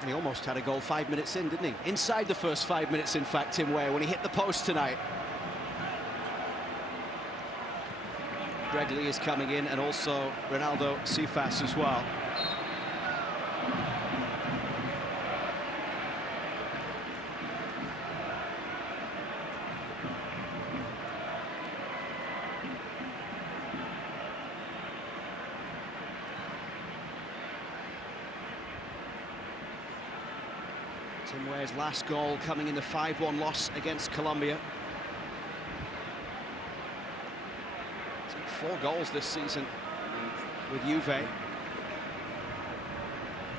And he almost had a goal 5 minutes in, didn't he? Inside the first 5 minutes, in fact, Tim Weah, when he hit the post tonight. Greg Lee is coming in, and also Ronaldo Cephas as well. Tim Weah's last goal coming in the 5-1 loss against Colombia. He's got 4 goals this season with Juve,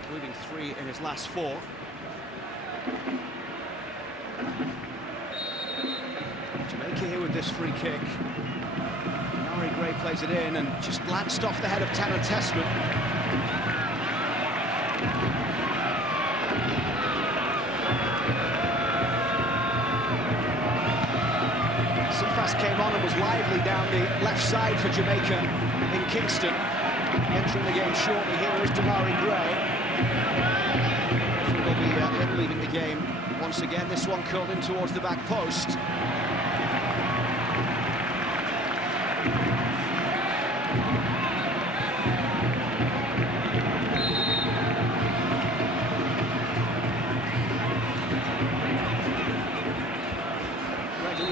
including 3 in his last 4. Jamaica here with this free kick. Amari Gray plays it in and just glanced off the head of Tanner Tessman. Cephas came on and was lively down the left side for Jamaica in Kingston. Entering the game shortly here is Amari Gray. It will be him leaving the game once again. This one curled in towards the back post.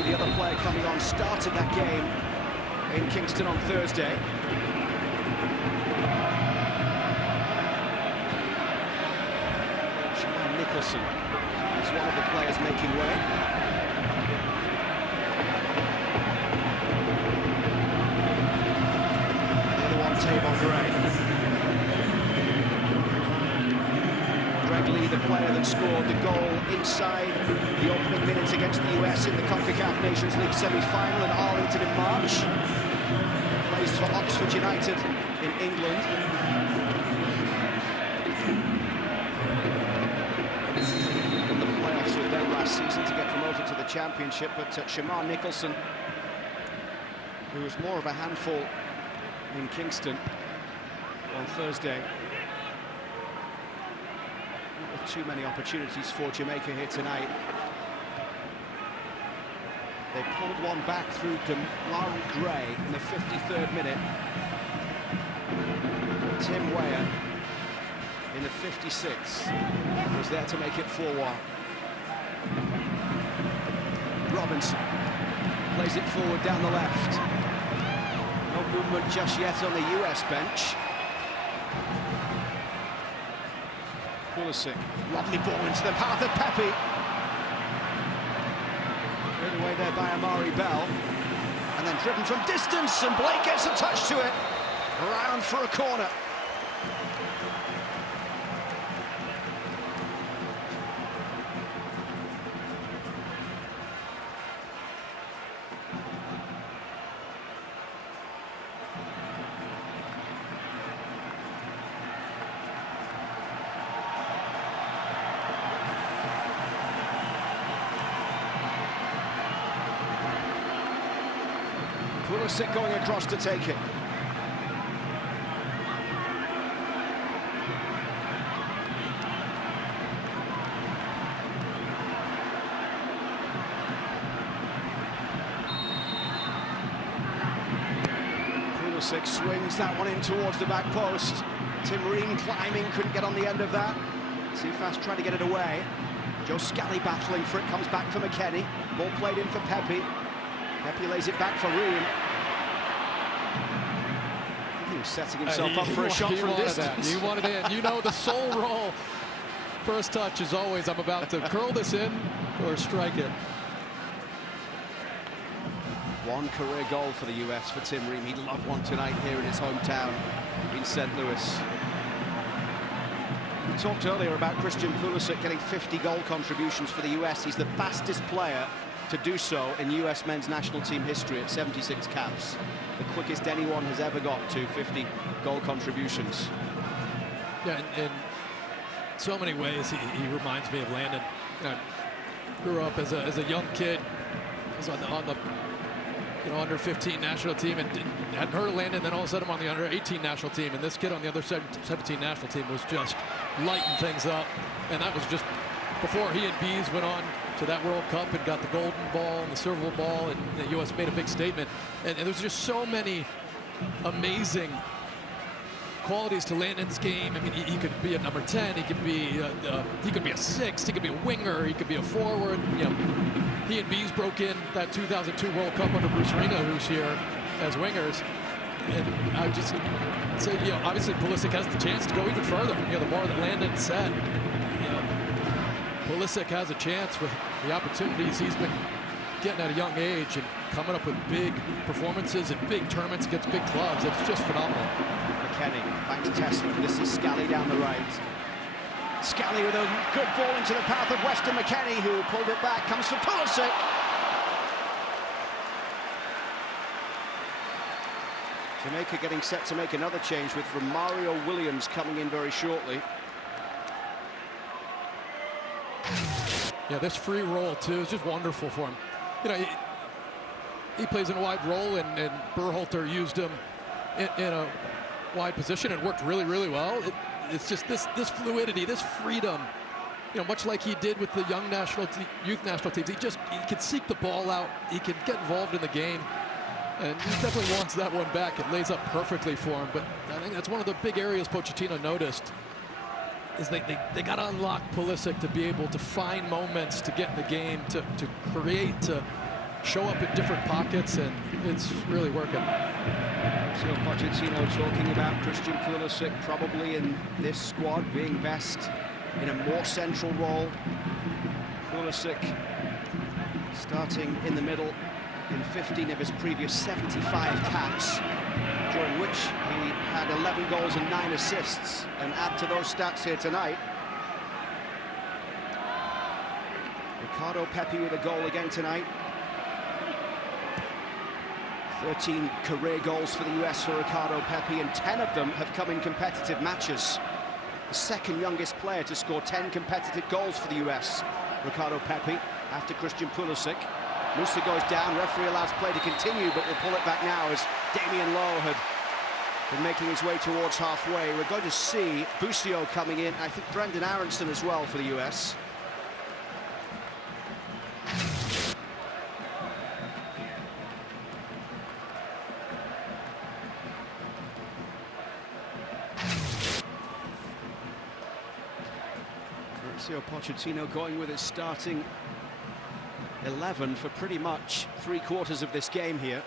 The other player coming on, started that game in Kingston on Thursday. Jamaica Nicholson is one of the players making way. The other one, Tavon Gray. Greg Lee, the player that scored the goal inside the opening minutes against the US in the CONCACAF Nations League semi-final in Arlington in March. Plays for Oxford United in England. In the playoffs with them last season to get promoted to the Championship, but Jamaica Nicholson, who was more of a handful in Kingston on Thursday. Not with too many opportunities for Jamaica here tonight. They pulled one back through Amari Gray in the 53rd minute. Tim Weah in the 56th was there to make it 4-1. Robinson plays it forward down the left. No movement just yet on the US bench. Pulisic, lovely ball into the path of Pepe. Cleared away there by Amari Bell. And then driven from distance, and Blake gets a touch to it. Around for a corner. Pulisic going across to take it. Pulisic swings that one in towards the back post. Tim Ream climbing, couldn't get on the end of that. Cephas trying to get it away. Joe Scally battling for it, comes back for McKennie. Ball played in for Pepe. Pepe lays it back for Ream. He was setting himself up for a shot from distance. He wanted it. You know, the sole role. First touch is always, I'm about to curl this in or strike it. One career goal for the US for Tim Ream. He'd love one tonight here in his hometown in St. Louis. We talked earlier about Christian Pulisic getting 50 goal contributions for the US. He's the fastest player to do so in US men's national team history at 76 caps. The quickest anyone has ever got to 50 goal contributions. Yeah, in so many ways, he reminds me of Landon. I grew up as a young kid. I was on the under 15 national team and hadn't heard of Landon, then all of a sudden I'm on the under 18 national team, and this kid on the other 17 national team was just lighting things up. And that was just before he and Bees went on to that World Cup and got the golden ball and the silver ball, and the U.S. made a big statement. And there's just so many amazing qualities to Landon's game. I mean, he could be a number 10, he could be a 6, he could be a winger, he could be a forward. He and Bees broke in that 2002 World Cup under Bruce Arena, who's here as wingers. And I just say, obviously Pulisic has the chance to go even further. The bar that Landon set, Pulisic has a chance with the opportunities he's been getting at a young age and coming up with big performances and big tournaments against big clubs. It's just phenomenal. McKennie finds Tessman. This is Scally down the right. Scally with a good ball into the path of Weston McKennie, who pulled it back. Comes for Pulisic. Jamaica getting set to make another change with Romario Williams coming in very shortly. Yeah, this free roll too is just wonderful for him. He plays in a wide role, and Berhalter used him in a wide position and worked really, really well. It's just this fluidity, this freedom, much like he did with the young youth national teams. He can seek the ball out, he can get involved in the game, and he definitely wants that one back. It lays up perfectly for him. But I think that's one of the big areas Pochettino noticed, is they got to unlock Pulisic to be able to find moments to get in the game, to create, to show up in different pockets, and it's really working. So Pochettino talking about Christian Pulisic probably in this squad being best in a more central role. Pulisic starting in the middle in 15 of his previous 75 caps, during which he had 11 goals and 9 assists. And add to those stats here tonight, Ricardo Pepi with a goal again tonight. 13 career goals for the US for Ricardo Pepi, and 10 of them have come in competitive matches. The second youngest player to score 10 competitive goals for the US, Ricardo Pepi, after Christian Pulisic. Musa goes down, referee allows play to continue, but will pull it back now as Damien Lowe had been making his way towards halfway. We're going to see Busio coming in, I think Brendan Aronson as well for the US. Mauricio Pochettino going with his starting 11 for pretty much 3/4 of this game here.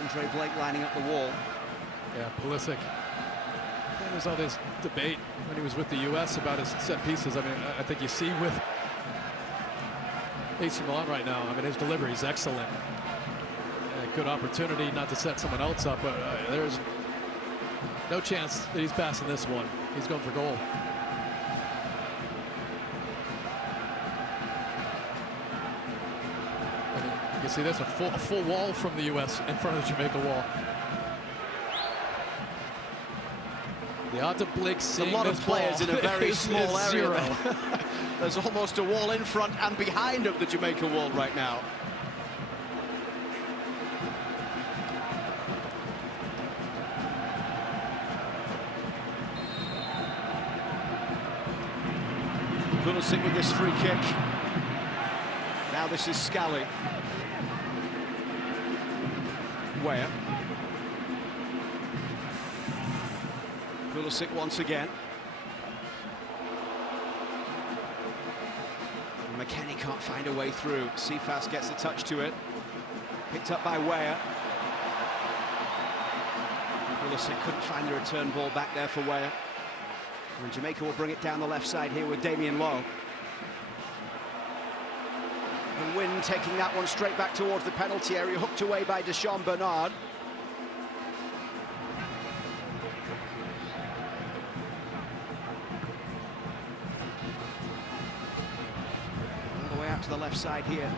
Andre Blake lining up the wall. Yeah, Pulisic. There's all this debate when he was with the U.S. about his set pieces. I mean, I think you see with AC Milan right now, I mean, his delivery is excellent. Good opportunity not to set someone else up, but there's no chance that he's passing this one. He's going for goal. I mean, you can see there's a full wall from the U.S. in front of the Jamaica wall. The odds of Blake seeing a lot of players in a very small area. Zero. There's almost a wall in front and behind of the Jamaica wall right now. Pulisic with this free kick. Now this is Scally. Where? Pulisic once again. McKennie can't find a way through. Cephas gets a touch to it. Picked up by Weah. Pulisic couldn't find the return ball back there for Weah. And Jamaica will bring it down the left side here with Damien Lowe. And Wynn taking that one straight back towards the penalty area, hooked away by Deshaun Bernard. All the way out to the left side here.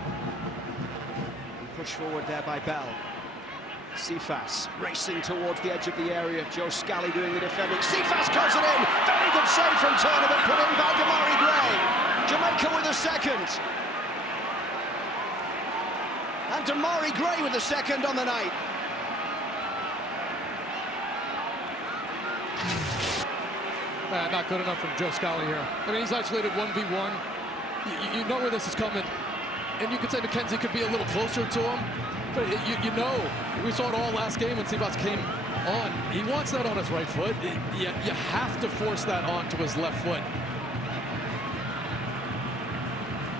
And pushed forward there by Bell. Cephas racing towards the edge of the area. Joe Scally doing the defending. Cephas goes it in. Very good save from Turner, but put in by Damari Gray. Jamaica with a second. And Damari Gray with the second on the night. Not good enough from Joe Scally here. I mean, he's isolated 1v1. You know where this is coming. And you could say McKenzie could be a little closer to him. But you know, we saw it all last game when Cephas came on. He wants that on his right foot. You have to force that onto his left foot.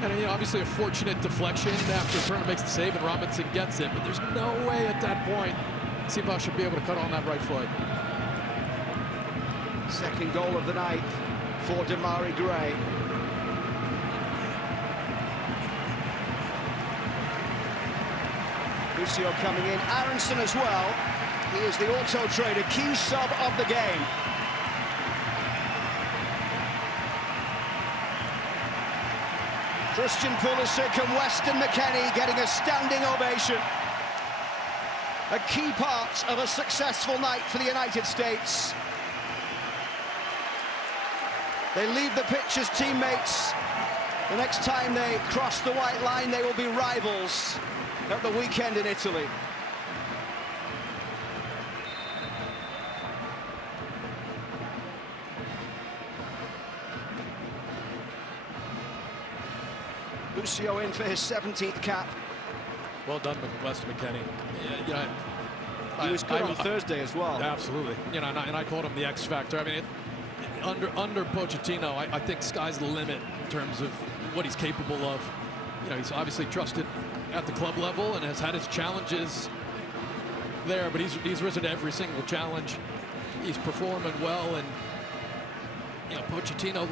And you know, obviously a fortunate deflection after Turner makes the save and Robinson gets it. But there's no way at that point Cephas should be able to cut on that right foot. Second goal of the night for Damari Gray. Lucio coming in, Aronson as well. He is the auto trader, key sub of the game. Christian Pulisic and Weston McKennie getting a standing ovation. A key part of a successful night for the United States. They leave the pitch as teammates. The next time they cross the white line, they will be rivals at the weekend in Italy. Lucio in for his 17th cap. Well done, Weston McKennie. You know, he was good on Thursday as well. Absolutely. You know, and I called him the X factor. I mean, under Pochettino, I think sky's the limit in terms of what he's capable of. You know, he's obviously trusted at the club level and has had his challenges there, but he's risen to every single challenge. He's performing well, and you know, Pochettino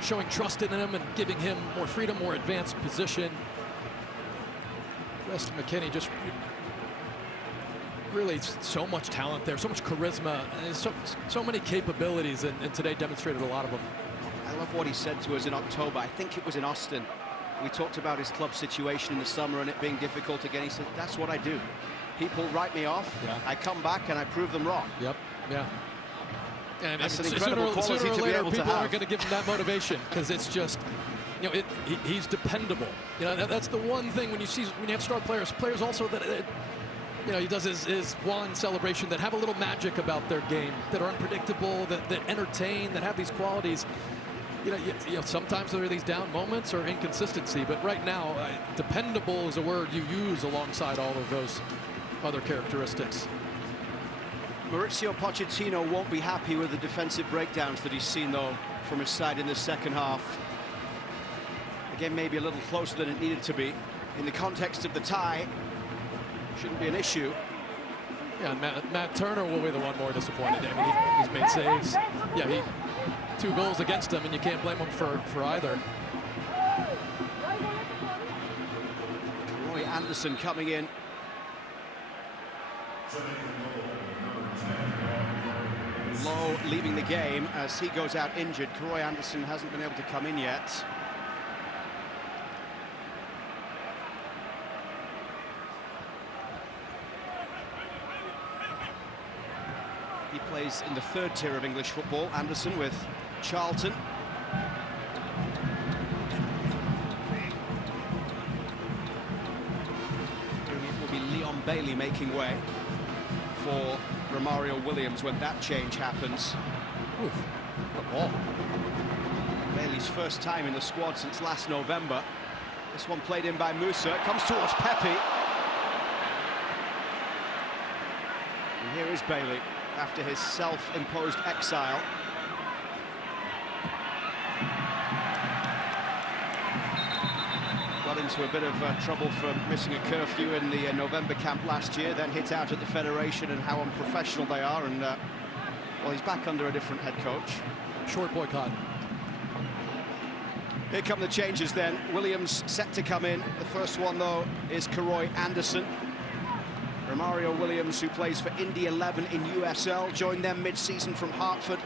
showing trust in him and giving him more freedom, more advanced position. Weston McKennie just really so much talent there, so much charisma, and so many capabilities, and today demonstrated a lot of them. I love what he said to us in October. I think it was in Austin. We talked about his club situation in the summer and it being difficult again. He said, that's what I do. People write me off, yeah. I come back and I prove them wrong. Yep, yeah. And that's an incredible quality sooner or to later, be able to have. People aren't going to give him that motivation because it's just, you know, he's dependable. You know, that's the one thing when you have star players also that, you know, he does his wand celebration that have a little magic about their game, that are unpredictable, that entertain, that have these qualities. You know, sometimes there are these down moments or inconsistency, but right now, dependable is a word you use alongside all of those other characteristics. Mauricio Pochettino won't be happy with the defensive breakdowns that he's seen, though, from his side in the second half. Again, maybe a little closer than it needed to be. In the context of the tie, shouldn't be an issue. Yeah, and Matt Turner will be the one more disappointed. I mean, he's made saves. Yeah, 2 goals against him, and you can't blame him for either. Roy Anderson coming in. Lowe leaving the game as he goes out injured. Roy Anderson hasn't been able to come in yet. He plays in the 3rd tier of English football, Anderson, with Charlton. It will be Leon Bailey making way for Romario Williams when that change happens. Oof, what ball. Bailey's first time in the squad since last November. This one played in by Musa. It comes towards Pepe. And here is Bailey after his self-imposed exile. Got into a bit of trouble for missing a curfew in the November camp last year, then hit out at the Federation and how unprofessional they are, and well, he's back under a different head coach. Short boycott. Here come the changes then. Williams set to come in. The first one, though, is Roy Anderson. Romario Williams, who plays for Indy 11 in USL, joined them mid-season from Hartford.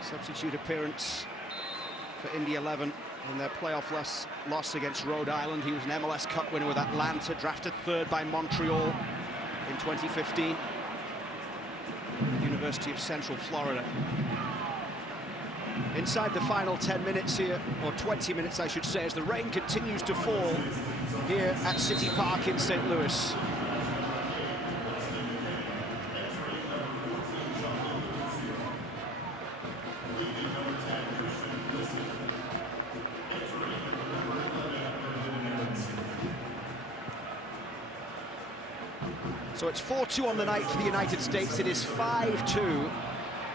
Substitute appearance for Indy 11 in their playoff loss against Rhode Island. He was an MLS Cup winner with Atlanta, drafted third by Montreal in 2015. University of Central Florida. Inside the final 10 minutes here, or 20 minutes I should say, as the rain continues to fall here at City Park in St. Louis. So it's 4-2 on the night for the United States. It is 5-2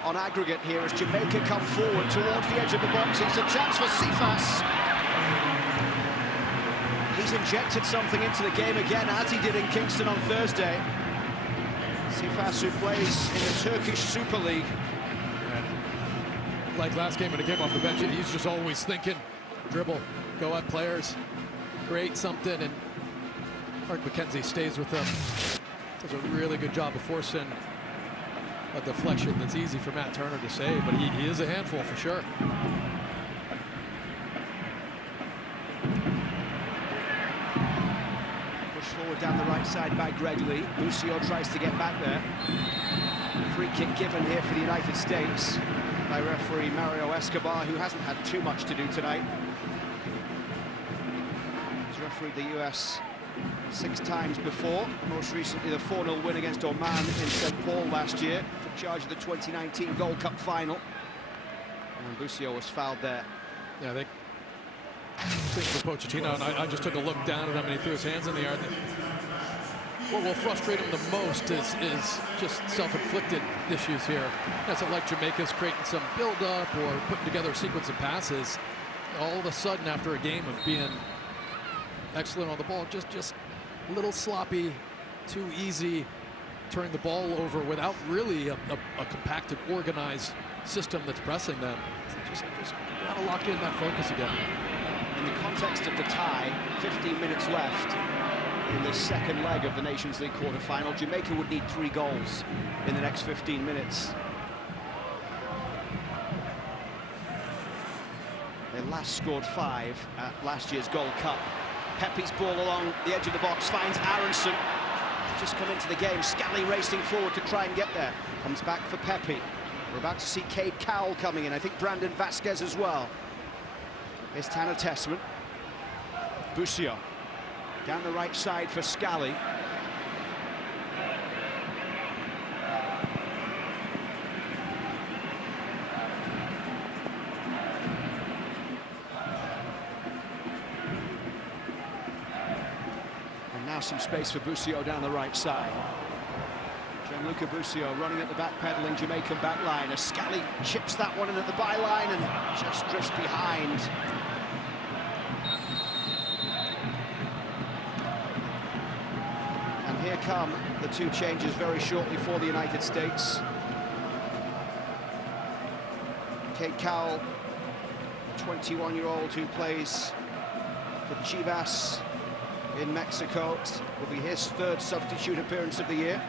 on aggregate here as Jamaica come forward towards the edge of the box. It's a chance for Cephas. He's injected something into the game again, as he did in Kingston on Thursday. Cephas, who plays in the Turkish Super League. And like last game when he came off the bench, he's just always thinking, dribble, go at players, create something, and Mark McKenzie stays with them. Does a really good job of forcing a deflection that's easy for Matt Turner to save, but he is a handful for sure. Push forward down the right side by Greg Lee. Busio tries to get back there. Free kick given here for the United States by referee Mario Escobar, who hasn't had too much to do tonight. He's refereed the US 6 times before, most recently the 4-0 win against Oman in St. Paul last year. Took charge of the 2019 Gold Cup final. And Busio was fouled there. Yeah, I think for Pochettino, and I just took a look down at him and he threw his hands in the air. What will frustrate him the most is just self-inflicted issues here. That's like Jamaica's creating some build-up or putting together a sequence of passes. All of a sudden, after a game of being excellent on the ball, just a little sloppy, too easy, turning the ball over without really a compacted, organized system that's pressing them. Just gotta lock in that focus again. In the context of the tie, 15 minutes left in the second leg of the Nations League quarter-final, Jamaica would need 3 goals in the next 15 minutes. They last scored 5 at last year's Gold Cup. Pepe's ball along the edge of the box finds Aronson. Just come into the game. Scally racing forward to try and get there. Comes back for Pepe. We're about to see Cade Cowell coming in. I think Brandon Vasquez as well. Here's Tanner Tessman. Busio. Down the right side for Scally. Now some space for Busio down the right side. Gianluca Busio running at the back, pedaling Jamaican back line. As Scally chips that one in at the byline and just drifts behind. And here come the 2 changes very shortly for the United States. Cade Cowell, a 21-year-old who plays for Chivas in Mexico, will be his 3rd substitute appearance of the year.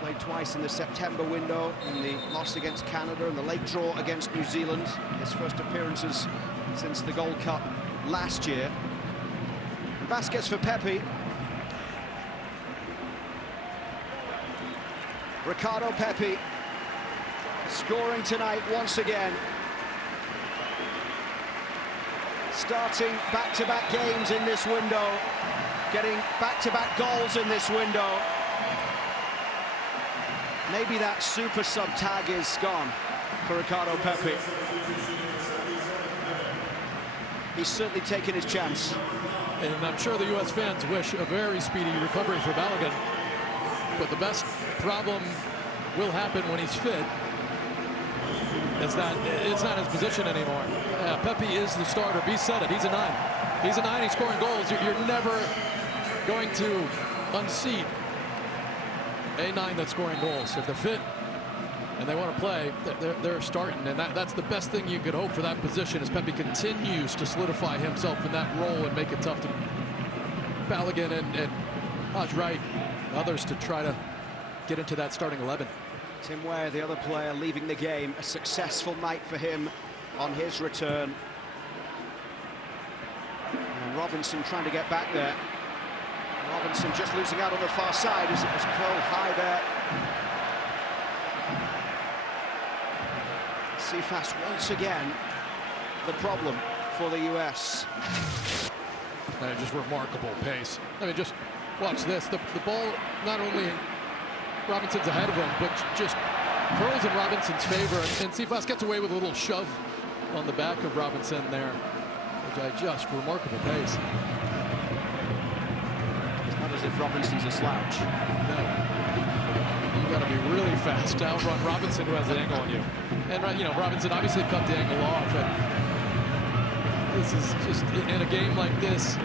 Played twice in the September window, in the loss against Canada and the late draw against New Zealand. His first appearances since the Gold Cup last year. And Vasquez for Pepe. Ricardo Pepe scoring tonight once again. Starting back-to-back games in this window, getting back-to-back goals in this window. Maybe that super sub tag is gone for Ricardo Pepe. He's certainly taken his chance. And I'm sure the U.S. fans wish a very speedy recovery for Balogun. But the best problem will happen when he's fit is that it's not his position anymore. Pepe is the starter. B said it. He's a 9. He's a 9. He's scoring goals. You're never going to unseat a 9 that's scoring goals. If they're fit and they want to play, they're starting. And that's the best thing you could hope for that position as Pepe continues to solidify himself in that role and make it tough to Balogun and Haj Wright, others to try to get into that starting 11. Tim Ware, the other player, leaving the game. A successful night for him on his return. Robinson trying to get back there. Robinson just losing out on the far side as it was curled high there. Cephas once again the problem for the US. Just remarkable pace. I mean, just watch this. The ball, not only Robinson's ahead of him, but just curls in Robinson's favor. And Cephas gets away with a little shove on the back of Robinson there. Just remarkable pace. It's not as if Robinson's a slouch. No. You got to be really fast to outrun Robinson, who has an angle on you. And, you know, Robinson obviously cut the angle off. And this is just, in a game like this,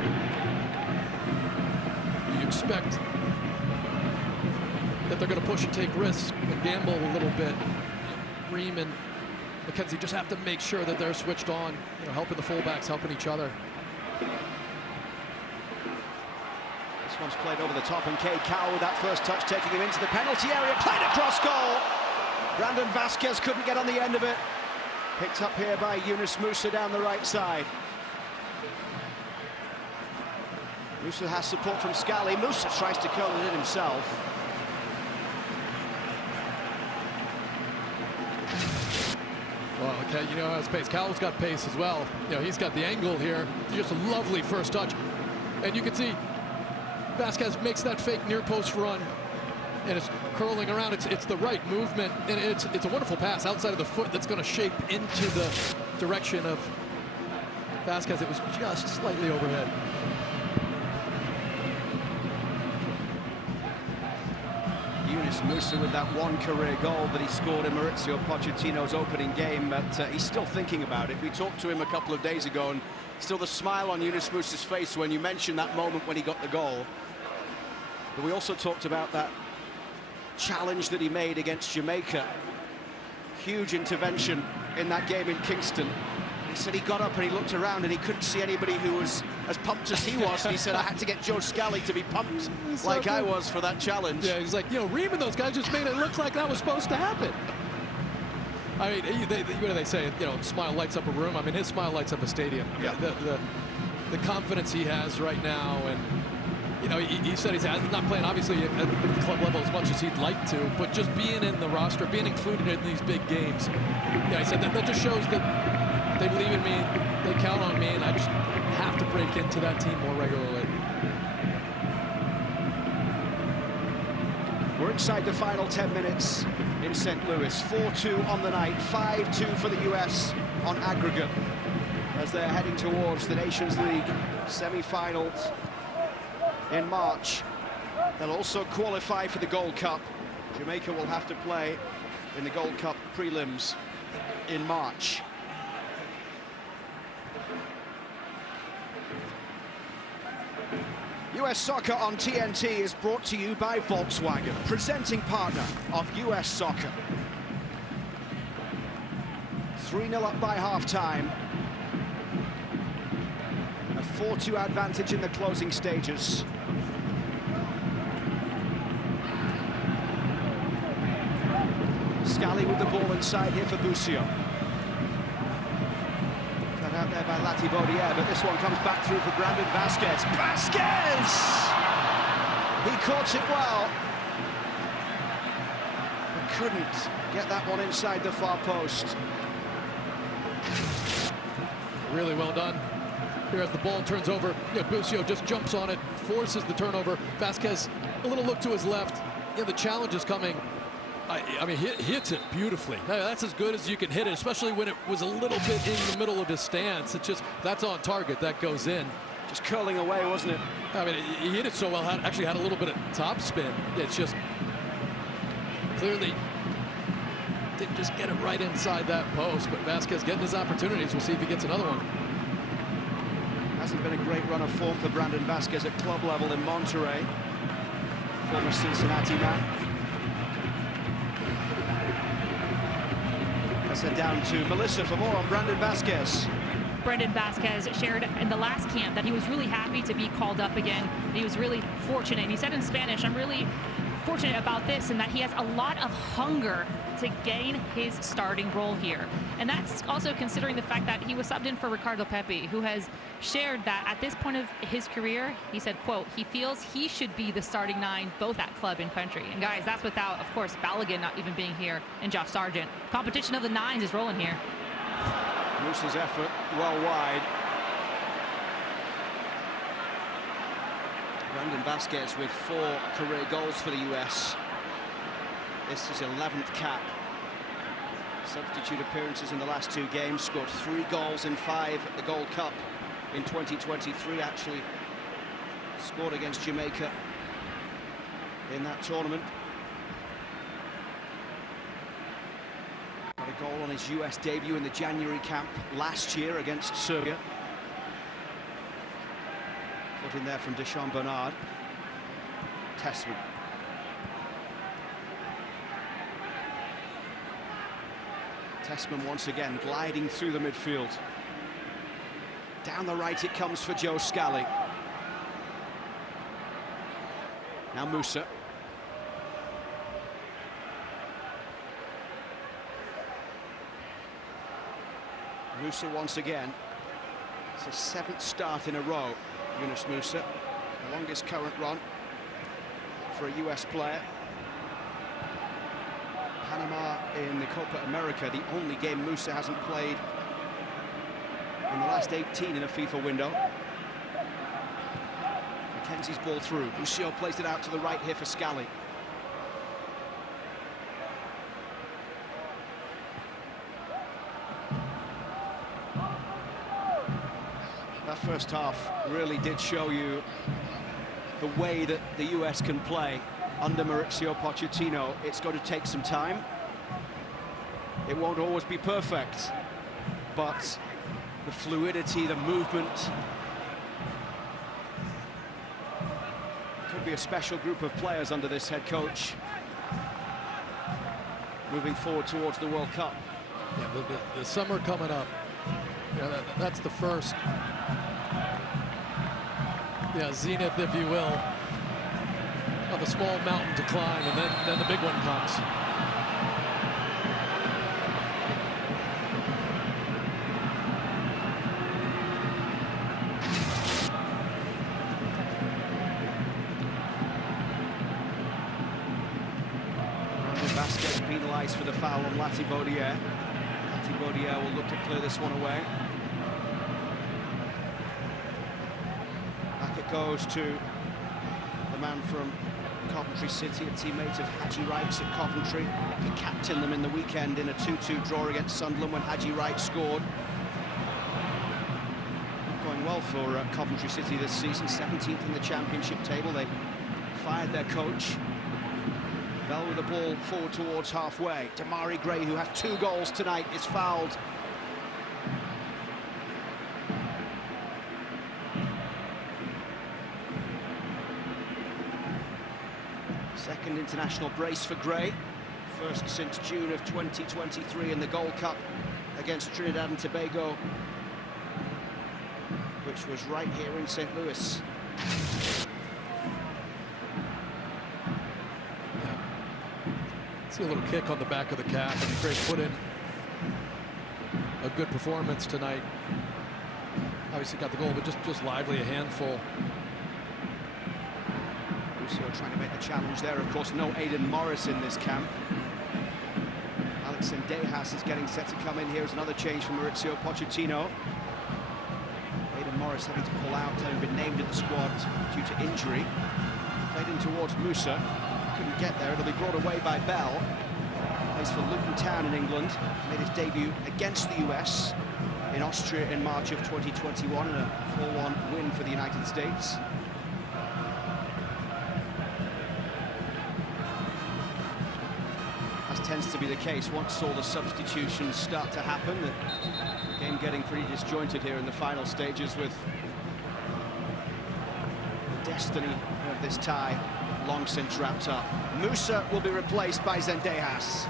you expect that they're going to push and take risks and gamble a little bit. Ream and McKenzie just have to make sure that they're switched on, you know, helping the fullbacks, helping each other. This one's played over the top, and Kay Cowell with that first touch taking him into the penalty area, played across goal. Brandon Vasquez couldn't get on the end of it. Picked up here by Yunus Musa down the right side. Musa has support from Scally. Musa tries to curl it in himself. Well, okay, you know, has pace. Cowell's got pace as well. You know, he's got the angle here. Just a lovely first touch. And you can see Vasquez makes that fake near post run, and it's curling around. It's the right movement, and it's a wonderful pass outside of the foot that's going to shape into the direction of Vasquez. It was just slightly overhead. Yunus Musa with that one career goal that he scored in Maurizio Pochettino's opening game, but he's still thinking about it. We talked to him a couple of days ago, and still the smile on Yunus Musa's face when you mentioned that moment when he got the goal. But we also talked about that challenge that he made against Jamaica. Huge intervention in that game in Kingston. He said he got up and he looked around and he couldn't see anybody who was as pumped as he was. And he said, I had to get Joe Scally to be pumped like I was for that challenge. Yeah, he's like, you know, Ream and those guys just made it look like that was supposed to happen. I mean, what do they say? You know, smile lights up a room. I mean, his smile lights up a stadium. Yeah. The confidence he has right now, and you know, he said he's not playing obviously at the club level as much as he'd like to, but just being in the roster, being included in these big games. Yeah, he said that just shows that they believe in me, they count on me, and I just have to break into that team more regularly. We're inside the final 10 minutes in St. Louis. 4-2 on the night, 5-2 for the US on aggregate as they're heading towards the Nations League semi-finals in March. They'll also qualify for the Gold Cup. Jamaica will have to play in the Gold Cup prelims in March. US Soccer on TNT is brought to you by Volkswagen, presenting partner of US Soccer. 3-0 up by half-time. A 4-2 advantage in the closing stages. Scally with the ball inside here for Busio. Cut out there by Latibodiere, but this one comes back through for Brandon Vasquez. Vasquez! He caught it well, but couldn't get that one inside the far post. Really well done. Here as the ball turns over, yeah, Busio just jumps on it, forces the turnover. Vasquez, a little look to his left. Yeah, the challenge is coming. I mean, he hits it beautifully. That's as good as you can hit it, especially when it was a little bit in the middle of his stance. It's just, that's on target, that goes in. Just curling away, wasn't it? I mean, he hit it so well, actually had a little bit of top spin. It's just, clearly, didn't just get it right inside that post, but Vasquez getting his opportunities. We'll see if he gets another one. Hasn't been a great run of form for Brandon Vasquez at club level in Monterrey. Former Cincinnati man. Let's head down to Melissa for more on Brandon Vasquez. Brandon Vasquez shared in the last camp that he was really happy to be called up again. He was really fortunate. He said in Spanish, I'm really fortunate about this, and that he has a lot of hunger to gain his starting role here. And that's also considering the fact that he was subbed in for Ricardo Pepi, who has shared that at this point of his career, he said, quote, he feels he should be the starting 9 both at club and country. And guys, that's without, of course, Balogun not even being here and Josh Sargent. Competition of the 9s is rolling here. Musa's effort well wide. Brandon Vasquez with 4 career goals for the US. This is 11th cap. Substitute appearances in the last 2 games. Scored 3 goals in 5 at the Gold Cup in 2023. Actually scored against Jamaica in that tournament. Got a goal on his US debut in the January camp last year against Serbia. Foot in there from Deschamps Bernard. Tessman. Tessman once again gliding through the midfield. Down the right it comes for Joe Scally. Now Musa. Musa once again. It's his 7th start in a row. Yunus Musa, the longest current run for a US player. Panama in the Copa America, the only game Musa hasn't played in the last 18 in a FIFA window. Mackenzie's ball through. Busio plays it out to the right here for Scally. That first half really did show you the way that the US can play under Mauricio Pochettino. It's going to take some time. It won't always be perfect, but the fluidity, the movement, could be a special group of players under this head coach moving forward towards the World Cup. Yeah, the summer coming up. Yeah, that's the first, zenith, if you will, of a small mountain to climb, and then the big one comes. Vasquez penalised for the foul on Latibaudiere. Latibaudiere will look to clear this one away. Back it goes to the man from Coventry City, a teammate of Haji Wright's at Coventry. He captained them in the weekend in a 2-2 draw against Sunderland when Haji Wright scored. Not going well for Coventry City this season, 17th in the championship table. They fired their coach. Bell with the ball forward towards halfway. Damari Gray, who has 2 goals tonight, is fouled. Second international brace for Gray. First since June of 2023 in the Gold Cup against Trinidad and Tobago, which was right here in St. Louis. See a little kick on the back of the calf, and Gray put in a good performance tonight. Obviously got the goal, but just lively, a handful. Busio trying to make the challenge there. Of course, no Aidan Morris in this camp. Alex Sendejas is getting set to come in. Here's another change from Mauricio Pochettino. Aidan Morris having to pull out, having been named in the squad due to injury. Played in towards Musa. Couldn't get there. It'll be brought away by Bell. Plays for Luton Town in England. Made his debut against the US in Austria in March of 2021 in a 4-1 win for the United States. As tends to be the case, once all the substitutions start to happen, the game getting pretty disjointed here in the final stages, with the destiny of this tie long since wrapped up. Musa will be replaced by Zendejas.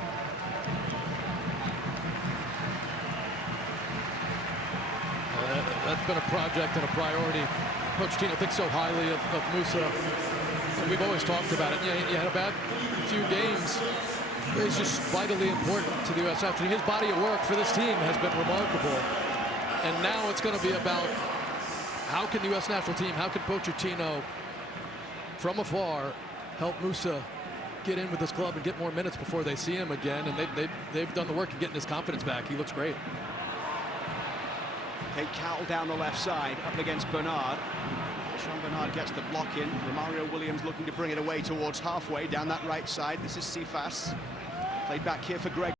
That's been a project and a priority. Pochettino thinks so highly of Musa. And we've always talked about it. Yeah, he had a bad few games He's just vitally important to the U.S. national team. His body of work for this team has been remarkable. And now it's going to be about how can the U.S. national team, how can Pochettino, from afar, help Musa get in with this club and get more minutes before they see him again. And they've done the work of getting his confidence back. He looks great. Kate Cowell down the left side, up against Bernard. Sean Bernard gets the block in. Romario Williams looking to bring it away towards halfway down that right side. This is Cephas. Played back here for Greg.